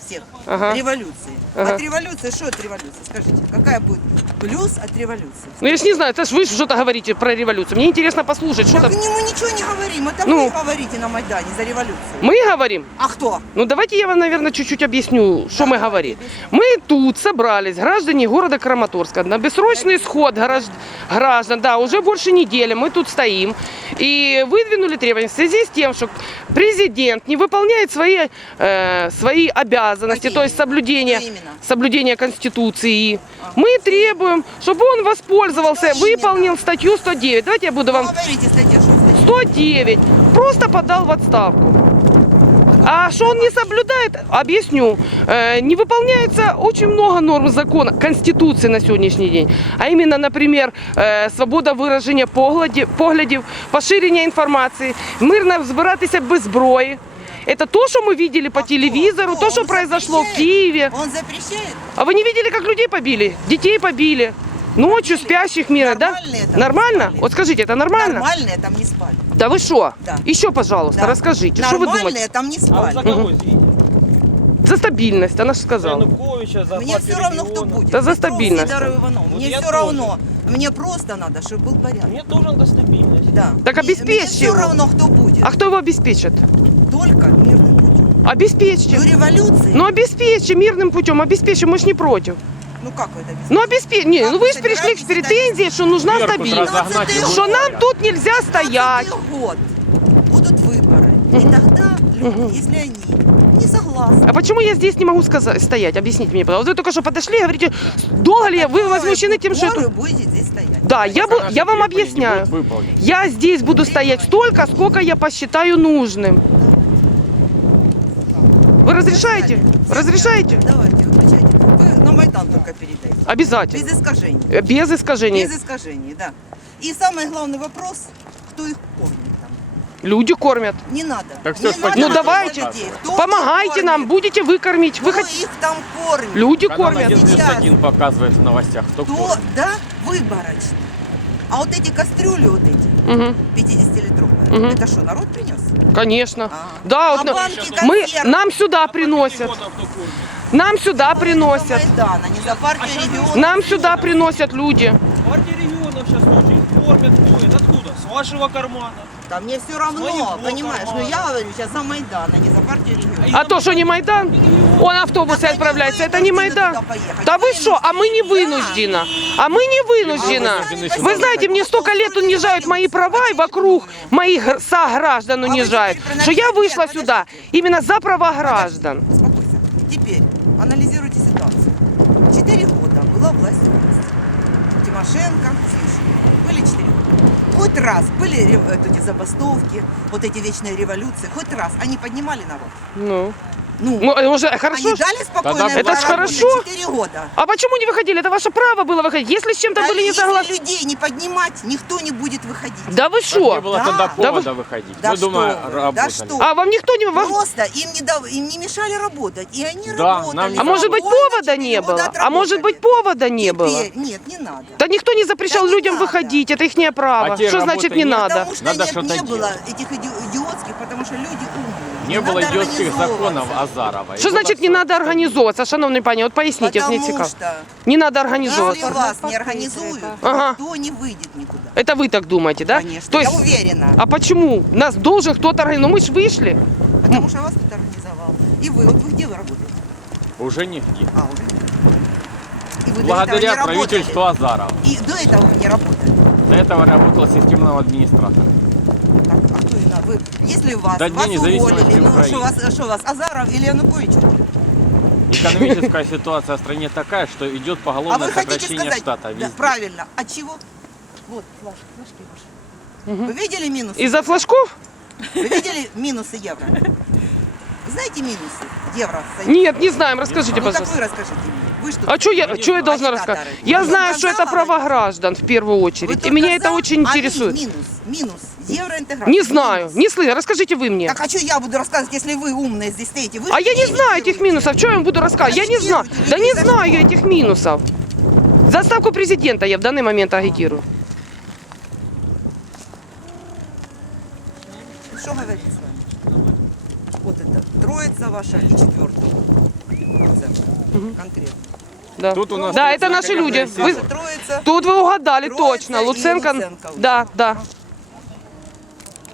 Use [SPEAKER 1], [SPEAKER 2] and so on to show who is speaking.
[SPEAKER 1] всех
[SPEAKER 2] Ага.
[SPEAKER 1] революции.
[SPEAKER 2] Ага.
[SPEAKER 1] От революции, что от революции? Скажите, какая будет плюс от революции?
[SPEAKER 2] Ну я ж не знаю, это ж вы что-то говорите про революцию. Мне интересно послушать, что
[SPEAKER 1] Так
[SPEAKER 2] там.
[SPEAKER 1] мы ничего не говорим, это
[SPEAKER 2] Ну.
[SPEAKER 1] вы говорите на Майдане за революцию.
[SPEAKER 2] Мы говорим?
[SPEAKER 1] А кто?
[SPEAKER 2] Ну давайте я вам, наверное, чуть-чуть объясню, что мы говорим. Мы тут собрались, граждане города Краматорска, на бессрочный исход граждан, да, уже больше недели мы тут стоим и выдвинули требования в связи с тем, что президент не выполняет свои обязанности,
[SPEAKER 1] Какие?
[SPEAKER 2] то есть
[SPEAKER 1] Что именно?
[SPEAKER 2] соблюдение Конституции. Мы требуем, чтобы он воспользовался,
[SPEAKER 1] Что
[SPEAKER 2] выполнил
[SPEAKER 1] именно?
[SPEAKER 2] статью 109. Давайте я буду вам...
[SPEAKER 1] Говорите, статья, что статья?
[SPEAKER 2] 109. Просто подал в отставку. А что он не соблюдает, объясню. Не выполняется очень много норм закона, Конституции на сегодняшний день. А именно, например, свобода выражения поглядів, поширення інформації, мирно збиратися без зброї. Это то, что мы видели по телевизору,
[SPEAKER 1] Кто?
[SPEAKER 2] то, что
[SPEAKER 1] Он
[SPEAKER 2] произошло в
[SPEAKER 1] запрещает?
[SPEAKER 2] Киеве.
[SPEAKER 1] Он запрещает?
[SPEAKER 2] А вы не видели, как людей побили? Детей побили. Ночью спящих мира, да?
[SPEAKER 1] Нормальные там
[SPEAKER 2] Нормально?
[SPEAKER 1] спали.
[SPEAKER 2] Вот скажите, это нормально?
[SPEAKER 1] Нормальные там не спали.
[SPEAKER 2] Да вы что?
[SPEAKER 1] Да.
[SPEAKER 2] Еще, пожалуйста,
[SPEAKER 1] Да.
[SPEAKER 2] расскажите, что вы
[SPEAKER 1] Нормальные
[SPEAKER 2] думаете?
[SPEAKER 1] там не
[SPEAKER 3] А вы
[SPEAKER 1] спали.
[SPEAKER 3] за кого извините?
[SPEAKER 2] За стабильность, она же
[SPEAKER 3] За
[SPEAKER 2] сказала.
[SPEAKER 3] Януковича, за
[SPEAKER 1] Мне
[SPEAKER 3] партию
[SPEAKER 1] все равно, кто
[SPEAKER 3] региона?
[SPEAKER 1] будет.
[SPEAKER 2] Да за
[SPEAKER 1] Петров,
[SPEAKER 2] стабильность.
[SPEAKER 1] Сидоров, Иванов.
[SPEAKER 3] Вот
[SPEAKER 1] Мне
[SPEAKER 3] я
[SPEAKER 1] все
[SPEAKER 3] тоже.
[SPEAKER 1] равно. Мне просто надо, чтобы был порядок.
[SPEAKER 3] Мне тоже надо стабильность.
[SPEAKER 1] Да.
[SPEAKER 2] Так
[SPEAKER 1] Мне
[SPEAKER 2] обеспечь
[SPEAKER 1] все
[SPEAKER 2] его.
[SPEAKER 1] равно, кто будет.
[SPEAKER 2] А кто его обеспечит?
[SPEAKER 1] Только мирным путем.
[SPEAKER 2] Обеспечьте.
[SPEAKER 1] До революции.
[SPEAKER 2] Ну обеспечьте мирным путем, обеспечьте, мы ж не против.
[SPEAKER 1] Ну как вы это без?
[SPEAKER 2] Ну обеспечьте. Не,
[SPEAKER 1] Как
[SPEAKER 2] ну
[SPEAKER 1] вы
[SPEAKER 2] вы же пришли с
[SPEAKER 1] собираетесь
[SPEAKER 2] претензией, что нужна
[SPEAKER 4] Вверху
[SPEAKER 2] стабильность.
[SPEAKER 4] разогнать и
[SPEAKER 2] Что нам тут нельзя стоять.
[SPEAKER 1] 15-й год будут выборы. И тогда люди, если они не согласны.
[SPEAKER 2] А почему я здесь не могу стоять? Объясните мне, пожалуйста. Вы только что подошли и говорите, долго ли вы возмущены тем, что
[SPEAKER 1] Вы
[SPEAKER 2] это...
[SPEAKER 1] будете здесь стоять.
[SPEAKER 2] Да, я вам объясняю. Я здесь буду стоять столько, сколько я посчитаю нужным. Вы разрешаете? Разрешаете?
[SPEAKER 1] Давайте, выключайте. Вы на Майдан только передайте.
[SPEAKER 2] Обязательно.
[SPEAKER 1] Без искажений.
[SPEAKER 2] Без искажений.
[SPEAKER 1] Без искажений, да. И самый главный вопрос, кто их кормит там.
[SPEAKER 2] Люди кормят.
[SPEAKER 1] Не надо.
[SPEAKER 4] Так
[SPEAKER 1] Не
[SPEAKER 4] всё ж
[SPEAKER 1] надо
[SPEAKER 2] Ну
[SPEAKER 4] Кто
[SPEAKER 2] давайте.
[SPEAKER 1] людей. Кто
[SPEAKER 2] Помогайте
[SPEAKER 1] их
[SPEAKER 2] нам,
[SPEAKER 1] кормит?
[SPEAKER 2] будете вы кормить. Вы
[SPEAKER 1] Кто
[SPEAKER 2] хоть...
[SPEAKER 1] их там кормит?
[SPEAKER 2] Люди
[SPEAKER 4] Канал
[SPEAKER 2] кормят.
[SPEAKER 4] 1 плюс
[SPEAKER 1] Сейчас.
[SPEAKER 4] 1 показывает в новостях, кто
[SPEAKER 1] Кто,
[SPEAKER 4] кормит.
[SPEAKER 1] да, выборочно. А вот эти кастрюли вот эти,
[SPEAKER 2] Мгм,
[SPEAKER 1] 50-литровые,
[SPEAKER 2] Мгм.
[SPEAKER 1] это что, народ принес?
[SPEAKER 2] Конечно.
[SPEAKER 1] А.
[SPEAKER 2] Да,
[SPEAKER 1] А
[SPEAKER 2] вот
[SPEAKER 1] банки
[SPEAKER 2] мы,
[SPEAKER 1] консерв?
[SPEAKER 2] нам сюда приносят.
[SPEAKER 3] Региона кто кормит?
[SPEAKER 2] Нам сюда
[SPEAKER 1] За
[SPEAKER 2] приносят.
[SPEAKER 1] Майдан, а не за партию регионов.
[SPEAKER 2] Нам сюда приносят люди.
[SPEAKER 3] Партия регионов сейчас тоже их кормят. Ой, откуда? С вашего кармана.
[SPEAKER 1] Да мне все
[SPEAKER 3] С
[SPEAKER 1] равно,
[SPEAKER 3] моего
[SPEAKER 1] понимаешь, но
[SPEAKER 3] кармана.
[SPEAKER 1] я говорю сейчас за Майдан, а не за партию регионов.
[SPEAKER 2] А то, что не Майдан, он автобусы
[SPEAKER 1] Так они
[SPEAKER 2] отправляется, это не
[SPEAKER 1] вынуждены
[SPEAKER 2] Майдан.
[SPEAKER 1] туда поехать.
[SPEAKER 2] Да вы что, а мы не
[SPEAKER 1] Вынуждены.
[SPEAKER 2] вынуждены. А мы не вынуждены.
[SPEAKER 1] А вы сами
[SPEAKER 2] Вы знаете, мне столько лет унижают мои права и вокруг моих сограждан унижают, что я вышла сюда именно за права граждан.
[SPEAKER 1] Успокойся. Теперь анализируйте ситуацию. 4 года была власть у власти. Тимошенко, Свищенко. Были 4 года. Хоть раз были эти забастовки, вот эти вечные революции, хоть раз они поднимали народ.
[SPEAKER 2] Ну,
[SPEAKER 1] Ну,
[SPEAKER 2] уже
[SPEAKER 1] они
[SPEAKER 2] хорошо.
[SPEAKER 1] дали спокойно
[SPEAKER 4] Это ж
[SPEAKER 2] хорошо.
[SPEAKER 1] 4 года.
[SPEAKER 2] А почему не выходили? Это ваше право было выходить. Если с чем-то
[SPEAKER 1] Да
[SPEAKER 2] были не
[SPEAKER 1] если
[SPEAKER 2] согласны.
[SPEAKER 1] людей не поднимать, никто не будет выходить.
[SPEAKER 2] Да вы
[SPEAKER 4] Так не
[SPEAKER 2] что?
[SPEAKER 4] было
[SPEAKER 1] Да.
[SPEAKER 4] тогда
[SPEAKER 1] Да
[SPEAKER 4] повода выходить.
[SPEAKER 1] Да
[SPEAKER 4] Мы,
[SPEAKER 1] что
[SPEAKER 4] думаю,
[SPEAKER 1] вы, да
[SPEAKER 4] работали.
[SPEAKER 1] что?
[SPEAKER 2] А вам никто не... вам-
[SPEAKER 1] Просто им не мешали работать, и они
[SPEAKER 4] Да,
[SPEAKER 1] работали.
[SPEAKER 4] нам не
[SPEAKER 2] А может быть
[SPEAKER 1] Спокойно
[SPEAKER 2] повода
[SPEAKER 1] 4
[SPEAKER 2] не
[SPEAKER 1] года
[SPEAKER 2] было? А может быть
[SPEAKER 1] отработали.
[SPEAKER 2] повода не было?
[SPEAKER 1] Теперь нет, не надо.
[SPEAKER 2] Да никто не запрещал
[SPEAKER 1] Да не
[SPEAKER 2] людям
[SPEAKER 1] надо.
[SPEAKER 2] выходить, это их право.
[SPEAKER 4] А те
[SPEAKER 2] Что значит
[SPEAKER 4] работы
[SPEAKER 2] не
[SPEAKER 4] нет?
[SPEAKER 2] надо?
[SPEAKER 1] Потому что
[SPEAKER 4] Надо
[SPEAKER 1] нет,
[SPEAKER 4] что-то
[SPEAKER 1] не было
[SPEAKER 4] делать.
[SPEAKER 1] этих идиотских, потому что люди умные.
[SPEAKER 4] Не было
[SPEAKER 1] надо
[SPEAKER 4] идиотских законов
[SPEAKER 1] организовываться.
[SPEAKER 4] Азарова. И
[SPEAKER 2] Что
[SPEAKER 4] было
[SPEAKER 2] значит не
[SPEAKER 4] всё
[SPEAKER 2] надо организовываться, шановный пани? Вот поясните, мне
[SPEAKER 1] Потому
[SPEAKER 2] цікаво.
[SPEAKER 1] что
[SPEAKER 2] Не надо
[SPEAKER 1] если
[SPEAKER 2] организовываться.
[SPEAKER 1] вас не организуют,
[SPEAKER 2] Ага.
[SPEAKER 1] то не выйдет никуда.
[SPEAKER 2] Это вы так думаете, да?
[SPEAKER 1] Конечно,
[SPEAKER 2] То
[SPEAKER 1] я
[SPEAKER 2] есть,
[SPEAKER 1] уверена.
[SPEAKER 2] а почему? Нас должен кто-то организовать. Ну мы ж вышли.
[SPEAKER 1] Потому что вас кто-то организовал. И вы, вот вы где вы работаете?
[SPEAKER 4] Уже нигде.
[SPEAKER 1] А, уже. И вы до этого
[SPEAKER 4] Благодаря
[SPEAKER 1] не работали.
[SPEAKER 4] правительству Азарова.
[SPEAKER 1] И до этого вы не работали.
[SPEAKER 4] До этого работал системным администратором.
[SPEAKER 1] Так, а кто именно? Вы, если вас,
[SPEAKER 4] До Дня
[SPEAKER 1] вас
[SPEAKER 4] независимости
[SPEAKER 1] уволили, ну
[SPEAKER 4] Украины.
[SPEAKER 1] что вас, Азаров или Янукович?
[SPEAKER 4] Экономическая ситуация в стране такая, что идет
[SPEAKER 1] А
[SPEAKER 4] поголовное
[SPEAKER 1] вы хотите
[SPEAKER 4] сокращение
[SPEAKER 1] сказать,
[SPEAKER 4] штата
[SPEAKER 1] да,
[SPEAKER 4] везде.
[SPEAKER 1] правильно, от чего? Вот, флажки ваши. Вы видели минусы?
[SPEAKER 2] Из-за флажков?
[SPEAKER 1] Вы видели минусы евро? Вы знаете минусы евро?
[SPEAKER 2] Нет, не знаем. Расскажите,
[SPEAKER 1] Ну так
[SPEAKER 2] пожалуйста.
[SPEAKER 1] вы расскажите мне. Вы что?
[SPEAKER 2] А что я должна рассказать? Я знаю, что это права граждан в первую
[SPEAKER 1] Вы
[SPEAKER 2] очередь. И
[SPEAKER 1] только
[SPEAKER 2] меня это
[SPEAKER 1] за,
[SPEAKER 2] очень интересует.
[SPEAKER 1] Минус. Евроинтеграция.
[SPEAKER 2] Не знаю,
[SPEAKER 1] Минус.
[SPEAKER 2] не слышу. Расскажите вы мне.
[SPEAKER 1] Так а что я буду рассказывать, если вы умные здесь стоите? Вы
[SPEAKER 2] А
[SPEAKER 1] же
[SPEAKER 2] я не знаю этих
[SPEAKER 1] агитируете.
[SPEAKER 2] минусов. Что я вам буду рассказывать? Я не знаю.
[SPEAKER 1] Агитируете
[SPEAKER 2] Да не
[SPEAKER 1] людей за
[SPEAKER 2] знаю я
[SPEAKER 1] что?
[SPEAKER 2] этих минусов. За ставку президента я в данный момент агитирую.
[SPEAKER 1] Что говорить с вами? Вот это троица ваша и четвертая. конкретно.
[SPEAKER 2] Да.
[SPEAKER 4] Тут у нас
[SPEAKER 2] Да, это наши люди.
[SPEAKER 4] Вы...
[SPEAKER 2] Вы...
[SPEAKER 1] Троица.
[SPEAKER 2] Тут вы угадали
[SPEAKER 1] Троица
[SPEAKER 2] точно.
[SPEAKER 1] и
[SPEAKER 2] Луценко.
[SPEAKER 1] Луценко.
[SPEAKER 2] Да, да.